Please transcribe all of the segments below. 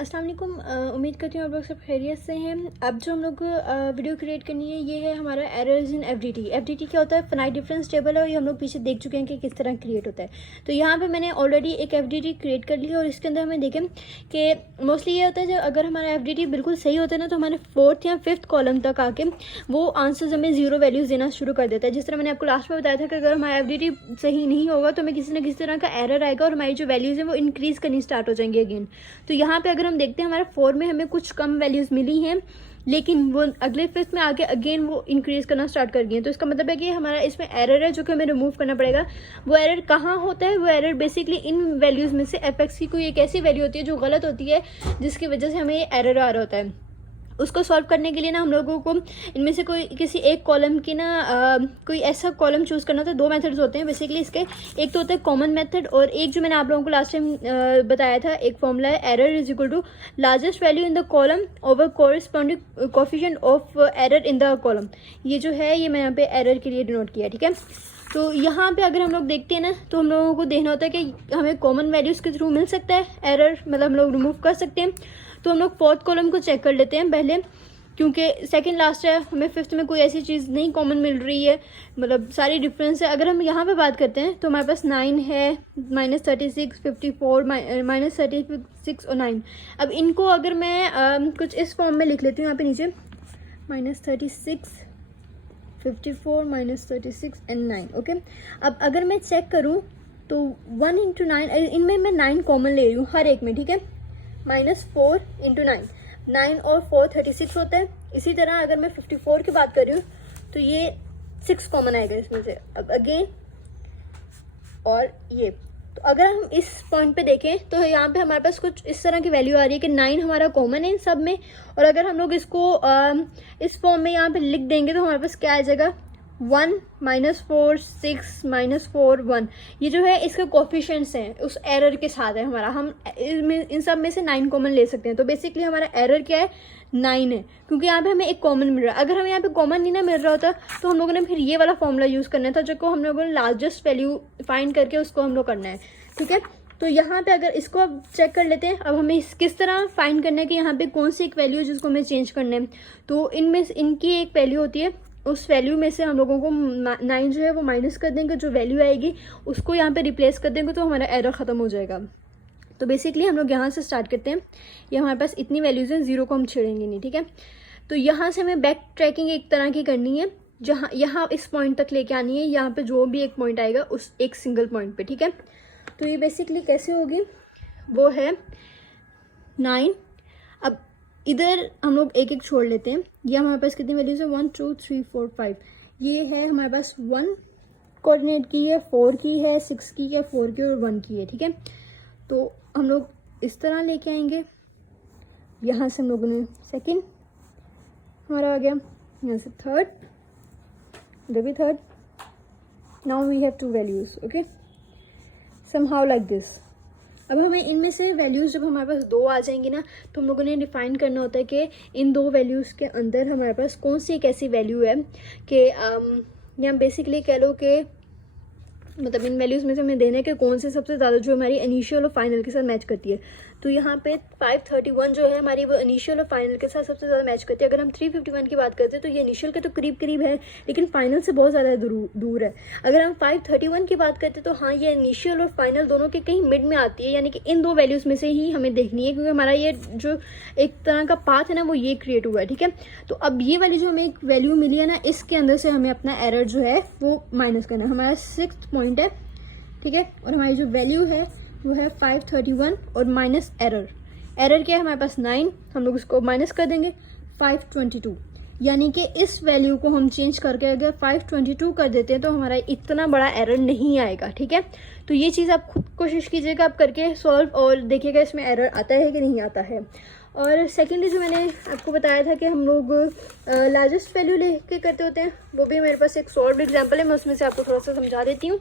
अस्सलाम वालेकुम। उम्मीद करती हूँ आप लोग सब खैरियत से हैं। अब जो हम लोग को वीडियो क्रिएट करनी है ये है हमारा एरर्स इन एफडीटी। एफडीटी क्या होता है? फाइनाइट डिफरेंस टेबल है और ये हम लोग पीछे देख चुके हैं कि किस तरह क्रिएट होता है। तो यहाँ पे मैंने ऑलरेडी एक एफडीटी क्रिएट कर ली है और इसके अंदर हमें देखें कि मोस्टली ये होता है जब अगर हमारा एफडीटी बिल्कुल सही होता है ना तो हमारे 4th या 5th कॉलम तक आके वो आंसर्स हमें 0 वैल्यूज़ देना शुरू कर देता है। जिस तरह मैंने आपको लास्ट में बताया था कि अगर हमारा एफडीटी सही नहीं होगा तो हमें किसी ना किसी तरह का एरर आएगा और हमारी जो वैल्यूज़ हैं वो इंक्रीज़ करनी स्टार्ट हो जाएंगी अगेन। तो यहाँ पे अगर हम देखते हैं हमारे 4 में हमें कुछ कम वैल्यूज़ मिली हैं लेकिन वो अगले 5th में आके अगेन वो इंक्रीज करना स्टार्ट कर गई हैं। तो इसका मतलब है कि हमारा इसमें एरर है जो कि हमें रिमूव करना पड़ेगा। वो एरर कहाँ होता है? वो एरर बेसिकली इन वैल्यूज़ में से एफ की कोई एक ऐसी वैल्यू होती है जो गलत होती है जिसकी वजह से हमें ये एरर आ रहा होता है। उसको सॉल्व करने के लिए ना हम लोगों को इनमें से कोई किसी एक कॉलम की ना कोई ऐसा कॉलम चूज़ करना होता है। 2 मेथड्स होते हैं बेसिकली इसके। एक तो होता है कॉमन मेथड और एक जो मैंने आप लोगों को लास्ट टाइम बताया था एक फॉर्मूला है error is equal to largest value in the column over corresponding coefficient of error in the column. ये जो है ये मैं यहाँ पे एरर के लिए डिनोट किया, ठीक है। तो यहाँ पे अगर हम लोग देखते हैं ना तो हम लोगों को देखना होता है कि हमें कॉमन वैल्यूज़ के थ्रू मिल सकता है एरर, मतलब हम लोग रिमूव कर सकते हैं। तो हम लोग 4th कॉलम को चेक कर लेते हैं पहले, क्योंकि सेकंड लास्ट है, हमें 5th में कोई ऐसी चीज़ नहीं कॉमन मिल रही है, मतलब सारी डिफरेंस है। अगर हम यहाँ पे बात करते हैं तो हमारे पास 9 है, -36, 54, -36 और 9। अब इनको अगर मैं कुछ इस फॉर्म में लिख लेती हूँ यहाँ पे नीचे -36, 54, -36 एंड 9, ओके। अब अगर मैं चेक करूँ तो 1 × 9 इनमें मैं 9 कॉमन ले रही हूँ हर एक में, ठीक है। -4 × 9, 9 और 4 36 होता है। इसी तरह अगर मैं 54 की बात कर रही हूँ तो ये 6 कॉमन आएगा इसमें से। अब अगेन और ये, तो अगर हम इस पॉइंट पे देखें तो यहाँ पे हमारे पास कुछ इस तरह की वैल्यू आ रही है कि 9 हमारा कॉमन है इन सब में। और अगर हम लोग इसको इस फॉर्म में यहाँ पे लिख देंगे तो हमारे पास क्या आ जाएगा 1, -4, 6, -4, 1। ये जो है इसके कोफिशिएंट्स हैं उस एरर के साथ है हमारा। हम इन सब में से 9 कॉमन ले सकते हैं। तो बेसिकली हमारा एरर क्या है? 9 है, क्योंकि यहाँ पे हमें एक कॉमन मिल रहा है। अगर हमें यहाँ पे कॉमन नहीं ना मिल रहा होता तो हम लोगों ने फिर ये वाला फॉर्मूला यूज़ करना था जो को हम लोगों ने लार्जेस्ट वैल्यू फाइंड करके उसको हम लोग करना है, ठीक है। तो यहाँ पे अगर इसको अब चेक कर लेते हैं। अब हमें किस तरह फाइंड करना है कि यहाँ पे कौन सी एक वैल्यू है जिसको हमें चेंज करना है। तो इनमें इनकी एक वैल्यू होती है, उस वैल्यू में से हम लोगों को 9 जो है वो माइनस कर देंगे, जो वैल्यू आएगी उसको यहाँ पे रिप्लेस कर देंगे तो हमारा एरर ख़त्म हो जाएगा। तो बेसिकली हम लोग यहाँ से स्टार्ट करते हैं। ये हमारे पास इतनी वैल्यूज़ हैं, 0 को हम छेड़ेंगे नहीं, ठीक है। तो यहाँ से हमें बैक ट्रैकिंग एक तरह की करनी है, जहाँ यहाँ इस पॉइंट तक लेके आनी है। यहाँ पे जो भी एक पॉइंट आएगा उस एक सिंगल पॉइंट पे, ठीक है। तो ये बेसिकली कैसे होगी, वो है 9। अब इधर हम लोग एक एक छोड़ लेते हैं। ये हमारे पास कितनी वैल्यूज़ है 1, 2, 3, 4, 5। ये है हमारे पास 1 कोऑर्डिनेट की है, 4 की है, 6 की है, 4 की और 1 की है, ठीक है। तो हम लोग इस तरह लेके आएंगे। यहाँ से हम लोगों ने सेकंड हमारा आ गया, यहाँ से थर्ड, इधर भी third. Now we have 2 values, okay, somehow like this. अब हमें इनमें से वैल्यूज़ जब हमारे पास 2 आ जाएंगी ना तो हम लोगों ने डिफाइन करना होता है कि इन 2 वैल्यूज़ के अंदर हमारे पास कौन सी एक ऐसी वैल्यू है कि या बेसिकली कह लो कि मतलब इन वैल्यूज़ में से हमें देने के कौन से सबसे ज़्यादा जो हमारी इनिशियल और फाइनल के साथ मैच करती है। तो यहाँ पे 531 जो है हमारी वो इनिशियल और फाइनल के साथ सबसे ज़्यादा मैच करती है। अगर हम 351 की बात करते हैं तो ये इनिशियल के तो करीब करीब है लेकिन फाइनल से बहुत ज़्यादा दूर है। अगर हम 531 की बात करते हैं तो हाँ ये इनिशियल और फाइनल दोनों के कहीं मिड में आती है, यानी कि इन 2 वैल्यूज़ में से ही हमें देखनी है, क्योंकि हमारा ये जो एक तरह का पाथ है ना वो ये क्रिएट हुआ है, ठीक है। तो अब ये वाली जो हमें एक वैल्यू मिली है ना इसके अंदर से हमें अपना एरर जो है वो माइनस करना है। हमारा 6th पॉइंट है, ठीक है, और हमारी जो वैल्यू है वो है 531 और माइनस एरर। एरर क्या है हमारे पास 9, हम लोग उसको माइनस कर देंगे 522, यानी कि इस वैल्यू को हम चेंज करके अगर 522 कर देते हैं तो हमारा इतना बड़ा एरर नहीं आएगा, ठीक है। तो ये चीज़ आप खुद कोशिश कीजिएगा आप करके सॉल्व और देखिएगा इसमें एरर आता है कि नहीं आता है। और सेकेंडली जो मैंने आपको बताया था कि हम लोग लार्जेस्ट वैल्यू लेके करते होते हैं, वो भी मेरे पास एक सॉल्व एग्जाम्पल है, मैं उसमें से आपको थोड़ा सा समझा देती हूँ।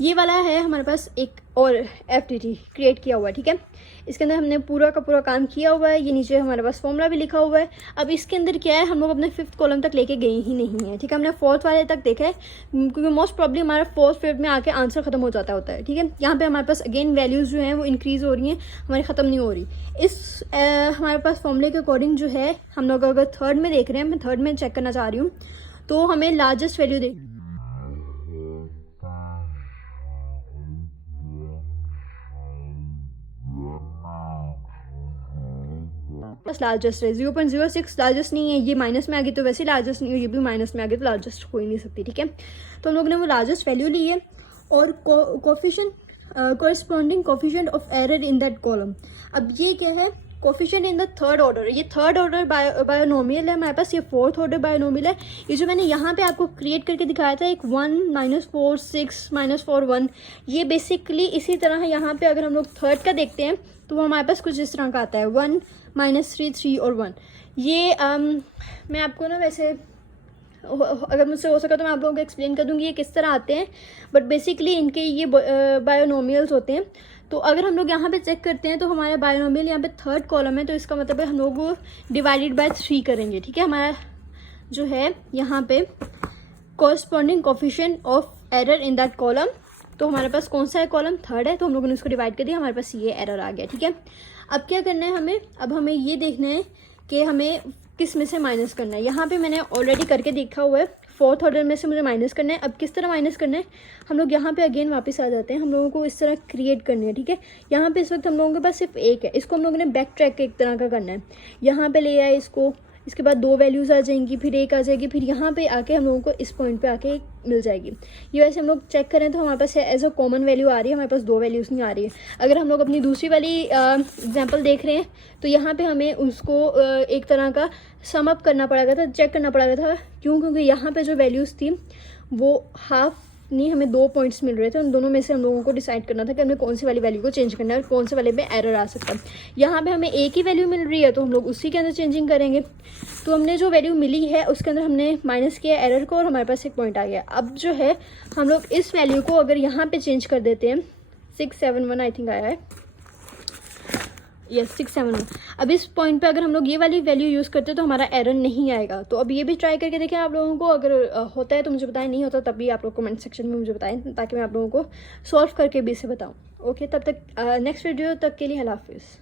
ये वाला है हमारे पास एक और FDT क्रिएट किया हुआ है, ठीक है। इसके अंदर हमने पूरा का पूरा काम किया हुआ है। ये नीचे हमारे पास फॉर्मूला भी लिखा हुआ है। अब इसके अंदर क्या है, हम लोग अपने 5th कॉलम तक लेके गए ही नहीं है, ठीक है। हमने 4th वाले तक देखा है, क्योंकि मोस्ट प्रॉब्लम हमारा 4th 5th में आके आंसर खत्म हो जाता होता है, ठीक है। यहाँ पे हमारे पास अगेन वैल्यूज़ जो हैं वो इंक्रीज़ हो रही हैं, हमारी ख़त्म नहीं हो रही। इस हमारे पास फॉर्मूले के अकॉर्डिंग जो है, हम लोग अगर 3rd में देख रहे हैं, मैं 3rd में चेक करना चाह रही हूँ, तो हमें लार्जेस्ट वैल्यू देख लार्जेस्ट है 0.06, लार्जेस्ट नहीं है, ये माइनस में आ गई तो वैसे लार्जेस्ट नहीं है, ये भी माइनस में आ गई तो लार्जेस्ट हो ही नहीं सकती, ठीक है। तो हम लोग ने वो लार्जेस्ट वैल्यू ली है और coefficient corresponding coefficient of error in that column. अब ये क्या है, coefficient in the 3rd order, ये 3rd ऑर्डर बायोनोमियल है हमारे पास, ये 4th ऑर्डर बायोनोमियल है। ये जो मैंने यहाँ पे आपको क्रिएट करके दिखाया था, एक 1 -4 6 -4 1, ये बेसिकली इसी तरह है। यहाँ पे अगर हम लोग 3rd का देखते हैं तो वो हमारे पास कुछ इस तरह का आता है, 1 -3 3 और 1। ये मैं आपको ना वैसे अगर मुझसे हो सका तो मैं आप लोगों को एक्सप्लेन कर दूँगी ये किस तरह आते हैं, बट बेसिकली इनके ये बायोनोमियल्स होते हैं। तो अगर हम लोग यहाँ पे चेक करते हैं तो हमारा बायोनोमियल यहाँ पे 3rd कॉलम है, तो इसका मतलब है हम लोग वो डिवाइडेड बाय 3 करेंगे, ठीक है। हमारा जो है यहाँ पे corresponding coefficient of error in that column, तो हमारे पास कौन सा है, कॉलम 3rd है, तो हम लोगों ने उसको डिवाइड कर दिया, हमारे पास ये एरर आ गया, ठीक है। अब क्या करना है हमें, अब हमें ये देखना है कि हमें किस में से माइनस करना है। यहाँ पे मैंने ऑलरेडी करके देखा हुआ है, 4th ऑर्डर में से मुझे माइनस करना है। अब किस तरह माइनस करना है, हम लोग यहाँ पे अगेन वापस आ जाते हैं, हम लोगों को इस तरह क्रिएट करनी है, ठीक है। यहाँ पे इस वक्त हम लोगों के पास सिर्फ एक है, इसको हम लोगों ने बैक ट्रैक एक तरह का करना है। यहाँ पे ले आए इसको, इसके बाद 2 वैल्यूज़ आ जाएंगी, फिर 1 आ जाएगी, फिर यहाँ पे आके हम लोगों को इस पॉइंट पे आके मिल जाएगी। ये वैसे हम लोग चेक करें तो हमारे पास एज अ कॉमन वैल्यू आ रही है, हमारे पास 2 वैल्यूज़ नहीं आ रही है। अगर हम लोग अपनी दूसरी वाली एग्जांपल देख रहे हैं तो यहाँ पे हमें उसको एक तरह का सम अप करना पड़ेगा था, चेक करना पड़ेगा था, क्यों, क्योंकि यहाँ पे जो वैल्यूज़ थी वो हाफ नहीं, हमें 2 पॉइंट्स मिल रहे थे, उन दोनों में से हम लोगों को डिसाइड करना था कि हमें कौन सी वाली वैल्यू को चेंज करना है और कौन से वाले में एरर आ सकता है। यहाँ पे हमें एक ही वैल्यू मिल रही है तो हम लोग उसी के अंदर चेंजिंग करेंगे। तो हमने जो वैल्यू मिली है उसके अंदर हमने माइनस किया एरर को और हमारे पास एक पॉइंट आ गया। अब जो है हम लोग इस वैल्यू को अगर यहाँ पे चेंज कर देते हैं, 671 आई थिंक आया है, यस 671। अब इस पॉइंट पे अगर हम लोग ये वाली वैल्यू यूज़ करते हैं तो हमारा एरर नहीं आएगा। तो अब ये भी ट्राई करके देखें आप लोगों को, अगर होता है तो मुझे बताएं, नहीं होता तब भी आप लोग कमेंट सेक्शन में मुझे बताएं, ताकि मैं आप लोगों को सॉल्व करके भी इसे बताऊं। ओके, तब तक नेक्स्ट वीडियो तक के लिए अल्लाह हाफिज़।